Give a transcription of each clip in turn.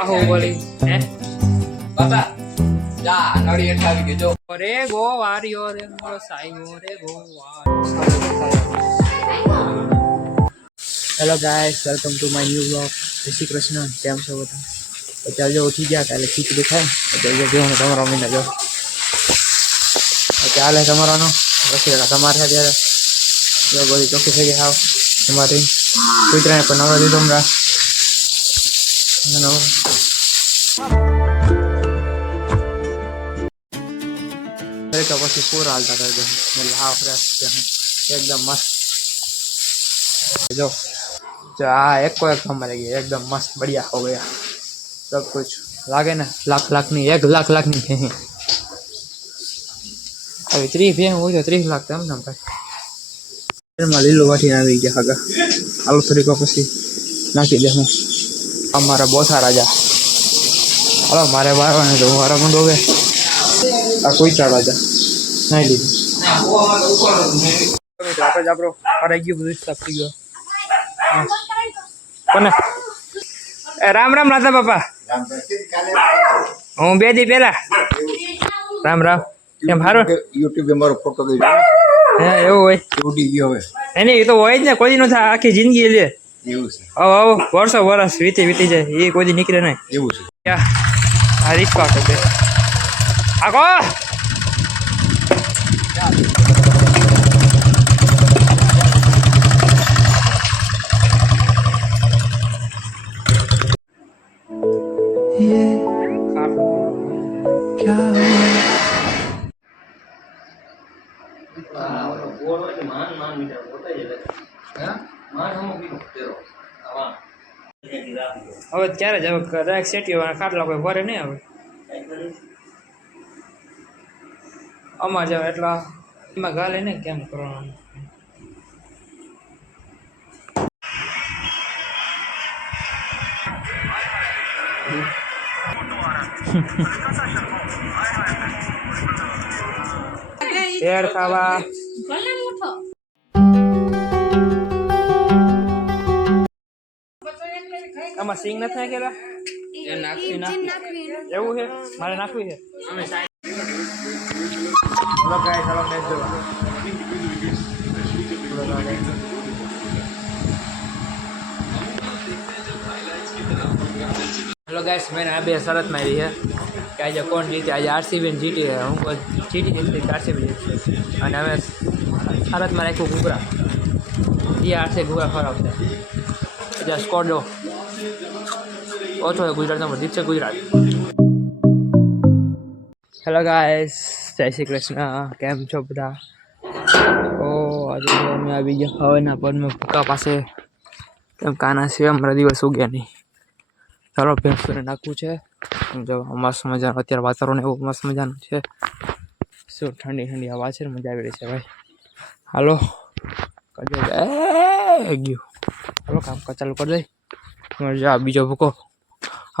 બાહુબલી હે બાબા જા નડી અઠાવી કે જો રે ગો વારિયો રે મોરો સાઈગો રે ગો વારિયો. Hello guys, welcome to my new blog. જય શ્રી કૃષ્ણ. કેમ છો બધા? અત્યારે જો ઉઠી ગયા કાલે ખીચડી ખાય અત્યારે જો તમારો મહિને જો ચાલે તમારાનો રસોડા તમારે અત્યારે જો બધી ચોખ્ખી થઈ ગઈ હાવ તમારી કુતરાને પણ નવરા દીધો હમણાં તો પછી પૂરા હાલતા કરી દો એટલે હાવ ફ્રેશ એકદમ મસ્ત. જો આ એક को एक हमारे ये एकदम मस्त बढ़िया हो गया सब कुछ. लागे ना लाख लाख नहीं 1 लाख लाख नहीं भे अभी 30 भे हो तो 30 लाख એમ ને ભાઈ લીલો વાટી આવી ગયા આગળ આલુ તરીકો પછી નાખી દે હું અમારા બોસા રાજા. હાલો મારે બારવાને તો મારા મુંડો હવે આ કોઈ રાજા નાઈ લીધું આપણે જ આપણો હરાઈ ગયું બધું સ્ટાફ થઈ ગયો. કોને રામ રામ રાધા બાપા. હું 2 દી પહેલા રામ રામ કેમ સારું યુટ્યુબ મારો ફોટો દઈ હે એવું હોય ઉડી ગયો હવે એની એ તો હોય જ ને કોઈ દી ન થાય આખી જિંદગી લે એવું છે. આવો આવો વર્ષ વીતી જાય એ કોઈ દી નીકળે નહીં એવું છે. ક્યાં આ રીત પાક બે આગો હવે ત્યારે જ હવે ડાયરેક્ટ સેટીઓ ખાટલા કોઈ ભરે નહીં હવે અમાર જાવ એટલા એમાં ગાલે ને કેમ કરવાનું. પેર ખાવા આમાં સિંગ નથી નાખેલા એવું છે મારે નાખવી છે. હેલો ગાઈસ, મેં આ બે શરત મારી છે કે આજે કોણ જીતે. આજે આરસીબી ને જીતી હું જીતી જીતી આરસીબી જીતશે અને હવે શરતમાં રાખ્યું ઘૂઘરા એ આરસી ઘૂઘરા ખરાબ છે એટલે સ્કોડો ઓછો ગુજરાતમાં જીતશે ગુજરાત. હેલો ગાઈસ, જય શ્રી કૃષ્ણ. કેમ છો બધા? ઓ આજે અમે આવી ગયા હવેના પદમાં ભૂકા પાસે કેમ કાના સિવાય અમારા દિવસ ઉગ્યા નહીં. ચાલો ભેંસોને નાખવું છે. જો મસ્ત મજાનું અત્યારે વાતાવરણ એવું મસ્ત મજાનું છે. શું ઠંડી ઠંડી હવા છે, મજા આવી રહી છે ભાઈ. હાલો કરજો ગયું હાલો કામ ચાલુ કરી દઈ. જા બીજો ભૂકો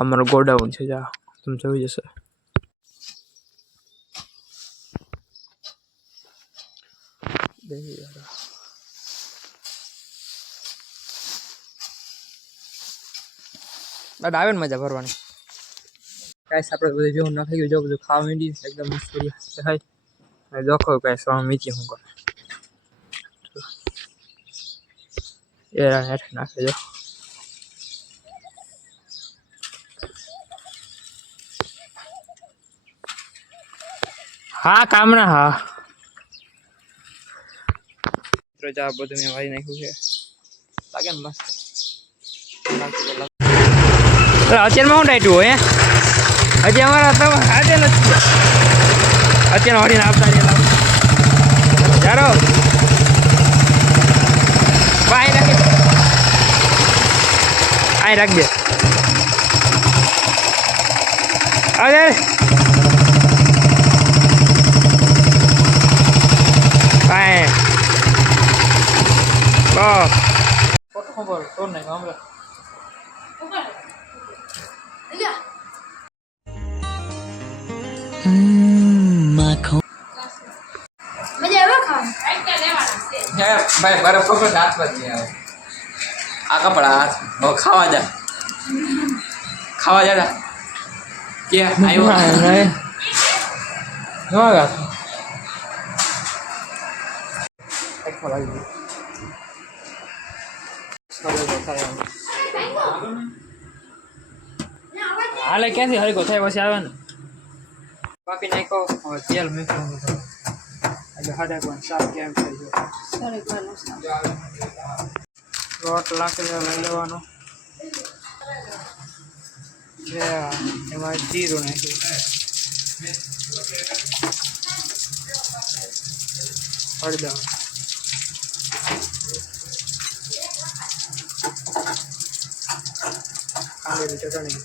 અમારો ગોડાઉન છે, જા તમે જોઈ જશે. આવે ને મજા ભરવાની. કાંઈ આપણે બધું જેવું નાખી ગયું જો બધું ખાવા માંડી એકદમ મસ્ત થાય જોખો કાંઈ સ્વામી મીચી હું કરે એ હેઠ નાખે જો. હા કામના હા જા બધું મેં વાળી નાખ્યું છે લાગે ને મસ્ત. અત્યારમાં હું ડાયટું હોય હજી અમારા તો આજે નથી અત્યારે વાળીને આપતા ચાલો અહીં રાખી અહીં રાખજે. અરે ખબર તો નહીં હમણાં ભાઈ બરફ પકડ હાથ પછી આવે આ કપડા હાથ ખાવા જા ખાવા જતા કે આવ્યો નહીં ન આવ્યા હાલે ક્યાંથી હરકો થાય પછી આવે ને બાકી નાખો હવે તેલ મીઠું આજે હાડે પણ શાક કેમ થઈ ગયો લોટ લાકડી લઈ લેવાનો એમાં જીરું નાખ્યું હળદર કાંદીની ચટણી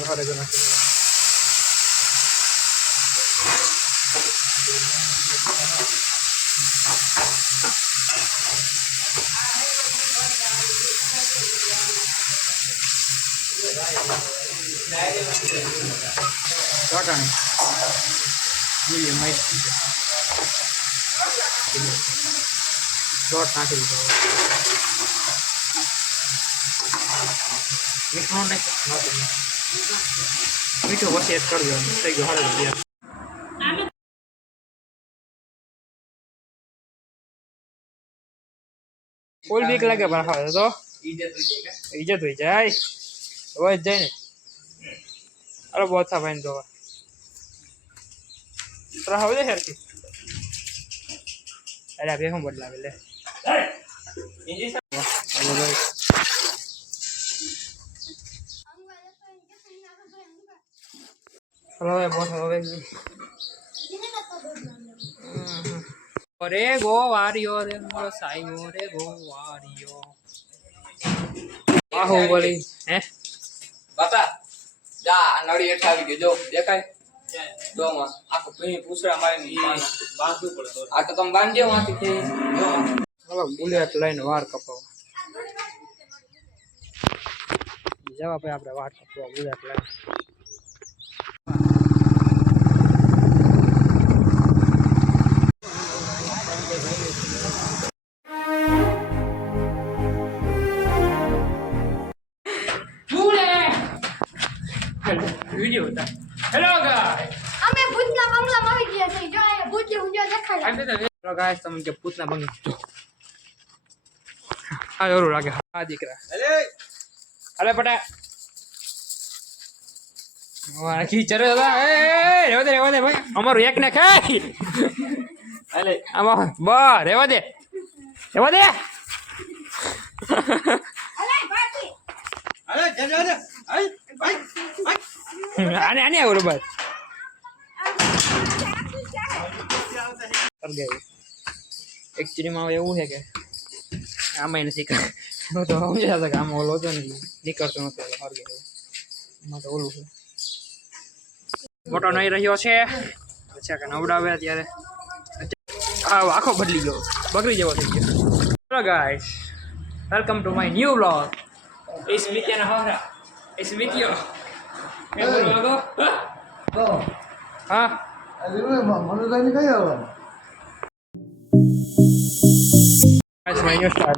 હળદર નાખી ચટણી લીલી મરચી લોટ નાખી દીધો મીઠું નાખી મીઠું પછી એડ કરી દેવાનું થઈ ગયું હળદર ફૂલ બીક લાગે પણ ખાવા તો ઇજ્જત હોય જાય હવે જ જાય ને અરે બહુ થા ભાઈ તો હવે જાય યાર અરે આ બે હું બદલાવે લે હલો બહુ હવે રે ગો વારિયો રે મોરો સાઈઓ રે ગો વારિયો બાહુબલી હે બાપા જા નળી હેઠ આવી ગયો જો દેખાય દોમાં આખો ભઈ પૂછડા મારીને બાંધવું પડે તો આ તો તમે બાંધજો માંથી કે હવે બુલેટ લઈને વાર કપાવ જવા ભાઈ આપણે વાર કપાવ બુલેટ લઈને વિડિયો હતા હેલો ગાઈસ અમે ભૂતના બંગલામાં આવી ગયા છે જો આ ભૂત ઊંજો દેખાય હેલો ગાઈસ તમને કે પૂતના બંગલો હા જરૂર લાગે હા દીકરા અલે પટા વાહ કી ચરે દાદા એ રેવા દે ભાઈ અમારું એક ને ખાય અલે આમાં બા રેવા દે અલે બાકી આને ઓલો ભાઈ એકચ્યુઅલીમાં એવું છે કે આમાં નથી તો સમજાતા હતા કે આમાં ઓલો હતો ને નીકળતો નતો હરગે એમાં તો ઓલું છે મોટો નહીં રહ્યો છે અચ્છા કે નવડાવે ત્યારે હા આખો બદલી ગયો બગડી જેવો થઈ ગયો hello guys welcome to my new vlog ઇસ મિત્યાના હોરા ઇસ મિત્યો એ બોલો આગો હા મને કઈ આવવાનું That's my new style.